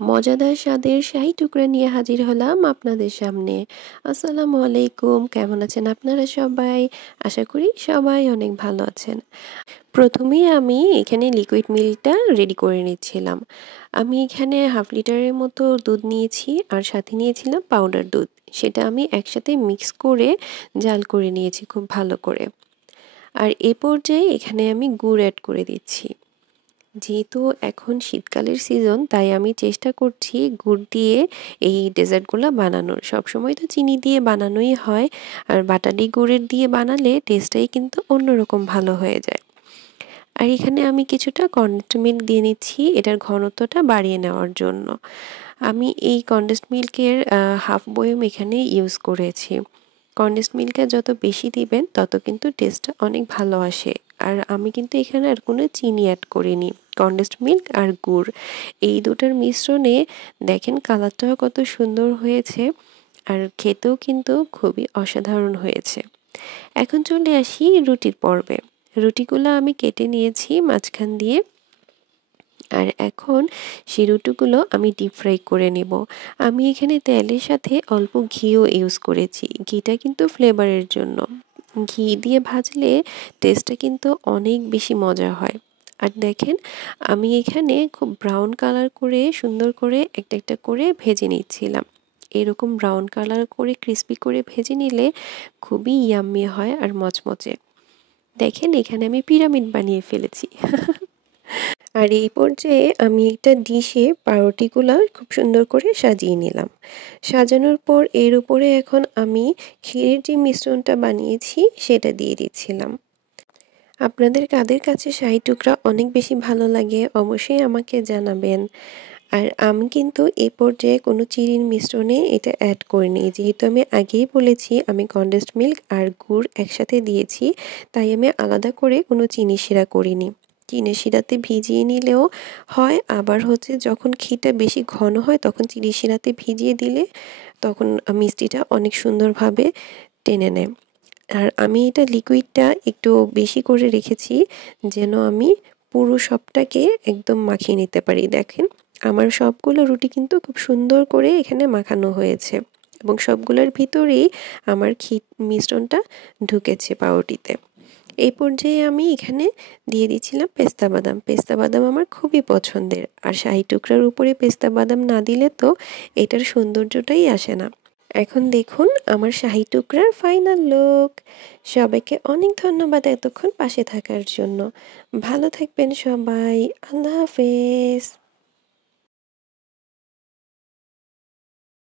মজাদার স্বাদের শাহী টুকরা নিয়ে হাজির হলাম আপনাদের সামনে। আসসালামু আলাইকুম, কেমন আছেন আপনারা সবাই? আশা করি সবাই অনেক ভালো আছেন। প্রথমেই আমি এখানে লিকুইড মিল্কটা রেডি করে নিচ্ছিলাম। আমি এখানে হাফ লিটারের মতো দুধ নিয়েছি আর সাথে নিয়েছিলাম পাউডার দুধ। সেটা আমি একসাথে মিক্স করে জাল করে নিয়েছি খুব ভালো করে। আর এ পর্যায়ে এখানে আমি গুড় অ্যাড করে দিচ্ছি। যেহেতু এখন শীতকালের সিজন, তাই আমি চেষ্টা করছি গুড় দিয়ে এই ডেজার্টগুলো বানানোর। সবসময় তো চিনি দিয়ে বানানোই হয়, আর বাটালি গুড়ের দিয়ে বানালে টেস্টটাই কিন্তু অন্যরকম ভালো হয়ে যায়। আর এখানে আমি কিছুটা কনডেন্সড মিল্ক দিয়ে নিচ্ছি এটার ঘনত্বটা বাড়িয়ে নেওয়ার জন্য। আমি এই কনডেন্সড মিল্কের হাফ বয়ম এখানে ইউজ করেছি। কনডেন্সড মিল্কটা যত বেশি দিবেন তত কিন্তু টেস্টটা অনেক ভালো আসে। আর আমি কিন্তু এখানে আর কোনো চিনি অ্যাড করিনি। কনডেন্সড মিল্ক আর গুড় এই দুটার মিশ্রণে দেখেন কালারটাও কত সুন্দর হয়েছে, আর খেতেও কিন্তু খুবই অসাধারণ হয়েছে। এখন চলে আসি রুটির পর্বে। রুটিগুলো আমি কেটে নিয়েছি মাঝখান দিয়ে। আর এখন সেই রুটিগুলো আমি ডিপ ফ্রাই করে নেব। আমি এখানে তেলের সাথে অল্প ঘিও ইউজ করেছি। ঘিটা কিন্তু ফ্লেভারের জন্য। ঘি দিয়ে ভাজলে টেস্টটা কিন্তু অনেক বেশি মজা হয়। আর দেখেন আমি এখানে খুব ব্রাউন কালার করে সুন্দর করে একটা একটা করে ভেজে নিচ্ছিলাম। এরকম ব্রাউন কালার করে ক্রিস্পি করে ভেজে নিলে খুবই ইয়াম্মি হয় আর মচমচে। দেখেন এখানে আমি পিরামিড বানিয়ে ফেলেছি। আর এই পর্যায়ে আমি একটা ডিশে পাউরুটিগুলো খুব সুন্দর করে সাজিয়ে নিলাম। সাজানোর পর এর উপরে এখন আমি ক্ষীরের যে মিশ্রণটা বানিয়েছি সেটা দিয়ে দিচ্ছিলাম। আপনাদের কাদের কাছে শাহী টুকরা অনেক বেশি ভালো লাগে অবশ্যই আমাকে জানাবেন। আর আমি কিন্তু এ পর্যায়ে কোনো চিনির মিশ্রণে এটা অ্যাড করিনি, যেহেতু আমি আগেই বলেছি আমি কনডেন্সড মিল্ক আর গুড় একসাথে দিয়েছি, তাই আমি আলাদা করে কোনো চিনি শিরা করিনি। চিনি শিরাতে ভিজিয়ে নিলেও হয়, আবার হচ্ছে যখন ক্ষীরটা বেশি ঘন হয় তখন চিনি শিরাতে ভিজিয়ে দিলে তখন মিষ্টিটা অনেক সুন্দরভাবে টেনে নেয়। আর আমি এটা লিকুইডটা একটু বেশি করে রেখেছি যেন আমি পুরো সবটাকে একদম মাখিয়ে নিতে পারি। দেখেন আমার সবগুলো রুটি কিন্তু খুব সুন্দর করে এখানে মাখানো হয়েছে এবং সবগুলোর ভিতরেই আমার মিশ্রণটা ঢুকেছে পাউরুটিতে। এই পর্যায়ে আমি এখানে দিয়ে দিচ্ছিলাম পেস্তা বাদাম। পেস্তা বাদাম আমার খুবই পছন্দের, আর শাহী টুকরার উপরে পেস্তা বাদাম না দিলে তো এটার সৌন্দর্যটাই আসে না। এখন দেখুন আমার শাহী টুকরার ফাইনাল লুক। সবাইকে অনেক ধন্যবাদ এতক্ষণ পাশে থাকার জন্য। ভালো থাকবেন সবাই। আল্লাহ হাফেজ।